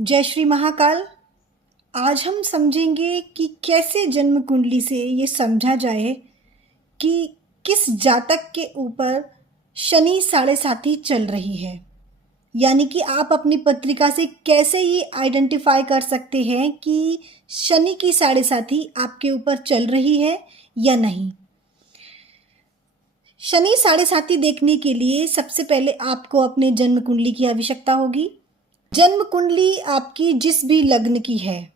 जय श्री महाकाल। आज हम समझेंगे कि कैसे जन्म कुंडली से ये समझा जाए कि किस जातक के ऊपर शनि साढ़े साथी चल रही है। यानी कि आप अपनी पत्रिका से कैसे ये आइडेंटिफाई कर सकते हैं कि शनि की साढ़े साथी आपके ऊपर चल रही है या नहीं। शनि साढ़े साथी देखने के लिए सबसे पहले आपको अपने जन्म कुंडली की आवश्यकता होगी। जन्म कुंडली आपकी जिस भी लग्न की है,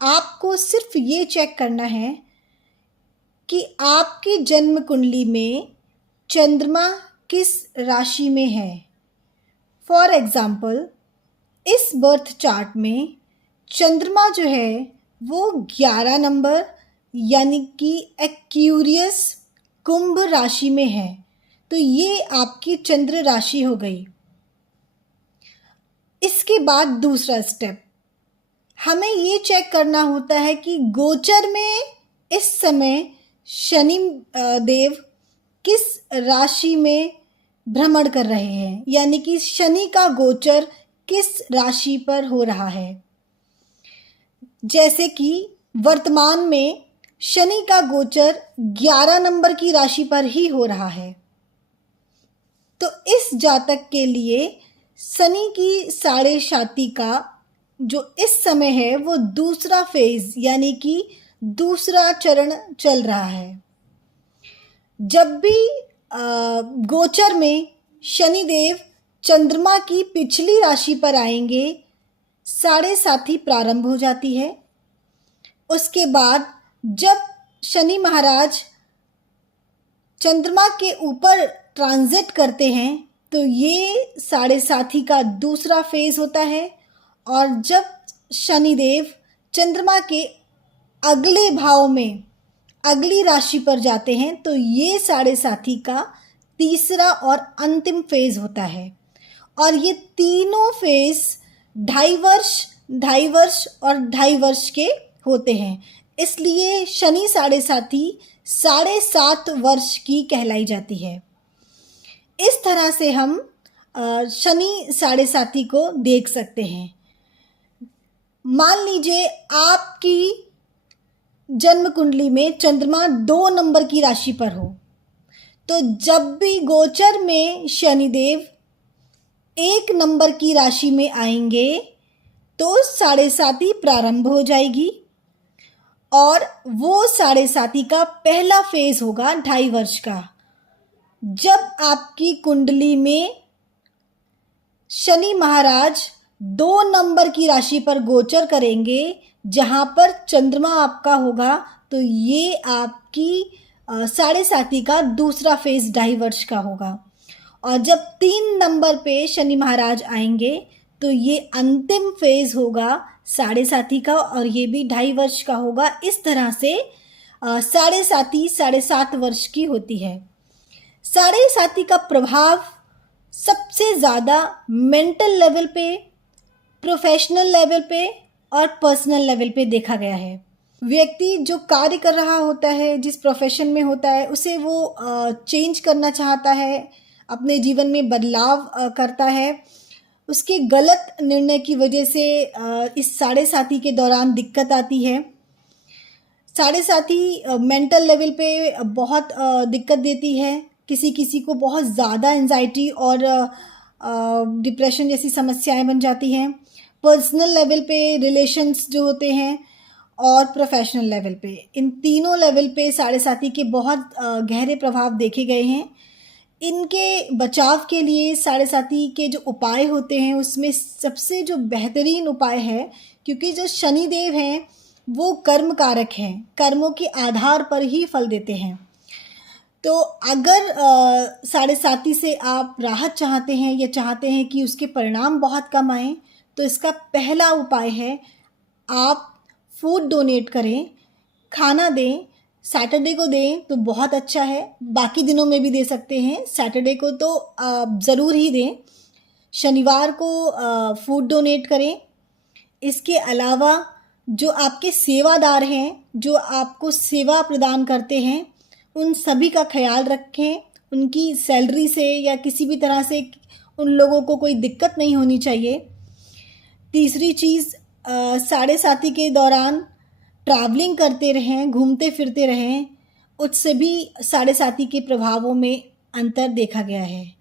आपको सिर्फ ये चेक करना है कि आपकी जन्म कुंडली में चंद्रमा किस राशि में है। फॉर एग्जाम्पल, इस बर्थ चार्ट में चंद्रमा जो है वो 11 नंबर यानी कि एक्यूरियस कुंभ राशि में है, तो ये आपकी चंद्र राशि हो गई। इसके बाद दूसरा स्टेप, हमें ये चेक करना होता है कि गोचर में इस समय शनि देव किस राशि में भ्रमण कर रहे हैं, यानी कि शनि का गोचर किस राशि पर हो रहा है। जैसे कि वर्तमान में शनि का गोचर 11 नंबर की राशि पर ही हो रहा है, तो इस जातक के लिए शनि की साढ़े साती का जो इस समय है वो दूसरा फेज यानी कि दूसरा चरण चल रहा है। जब भी गोचर में शनिदेव चंद्रमा की पिछली राशि पर आएंगे, साढ़े साथी प्रारंभ हो जाती है। उसके बाद जब शनि महाराज चंद्रमा के ऊपर ट्रांजिट करते हैं तो ये साढ़े साथी का दूसरा फेज होता है, और जब शनिदेव चंद्रमा के अगले भाव में अगली राशि पर जाते हैं तो ये साढ़े साथी का तीसरा और अंतिम फेज होता है। और ये तीनों फेज 2.5 वर्ष और 2.5 वर्ष के होते हैं, इसलिए शनि साढ़े साथी 7.5 वर्ष की कहलाई जाती है। इस तरह से हम शनि साढ़े साथी को देख सकते हैं। मान लीजिए आपकी जन्म कुंडली में चंद्रमा 2 नंबर की राशि पर हो, तो जब भी गोचर में शनिदेव 1 नंबर की राशि में आएंगे तो साढ़े साथी प्रारंभ हो जाएगी, और वो साढ़े साथी का पहला फेज होगा 2.5 वर्ष का। जब आपकी कुंडली में शनि महाराज 2 नंबर की राशि पर गोचर करेंगे जहाँ पर चंद्रमा आपका होगा, तो ये आपकी साढ़े साथी का दूसरा फेज 2.5 वर्ष का होगा। और जब 3 नंबर पे शनि महाराज आएंगे तो ये अंतिम फेज होगा साढ़े साथी का, और ये भी 2.5 वर्ष का होगा। इस तरह से साढ़े साथी 7.5 वर्ष की होती है। साढ़े साथी का प्रभाव सबसे ज़्यादा मेंटल लेवल पे, प्रोफेशनल लेवल पे और पर्सनल लेवल पे देखा गया है। व्यक्ति जो कार्य कर रहा होता है, जिस प्रोफेशन में होता है, उसे वो चेंज करना चाहता है, अपने जीवन में बदलाव करता है। उसके गलत निर्णय की वजह से इस साढ़े साथी के दौरान दिक्कत आती है। साढ़े साथी मेंटल लेवल पे बहुत दिक्कत देती है। किसी किसी को बहुत ज़्यादा एंजाइटी और डिप्रेशन जैसी समस्याएं बन जाती हैं। पर्सनल लेवल पे रिलेशंस जो होते हैं, और प्रोफेशनल लेवल पे, इन तीनों लेवल पे साढ़े साथी के बहुत गहरे प्रभाव देखे गए हैं। इनके बचाव के लिए साढ़े साथी के जो उपाय होते हैं उसमें सबसे जो बेहतरीन उपाय है, क्योंकि जो शनिदेव हैं वो कर्म कारक हैं, कर्मों के आधार पर ही फल देते हैं। तो अगर साढ़े साथी से आप राहत चाहते हैं या चाहते हैं कि उसके परिणाम बहुत कम आएँ, तो इसका पहला उपाय है आप फूड डोनेट करें, खाना दें। सैटरडे को दें तो बहुत अच्छा है, बाकी दिनों में भी दे सकते हैं, सैटरडे को तो ज़रूर ही दें। शनिवार को फूड डोनेट करें। इसके अलावा जो आपके सेवादार हैं, जो आपको सेवा प्रदान करते हैं, उन सभी का ख्याल रखें। उनकी सैलरी से या किसी भी तरह से उन लोगों को कोई दिक्कत नहीं होनी चाहिए। तीसरी चीज़, साढ़े साथी के दौरान ट्रैवलिंग करते रहें, घूमते फिरते रहें, उससे भी साढ़े साथी के प्रभावों में अंतर देखा गया है।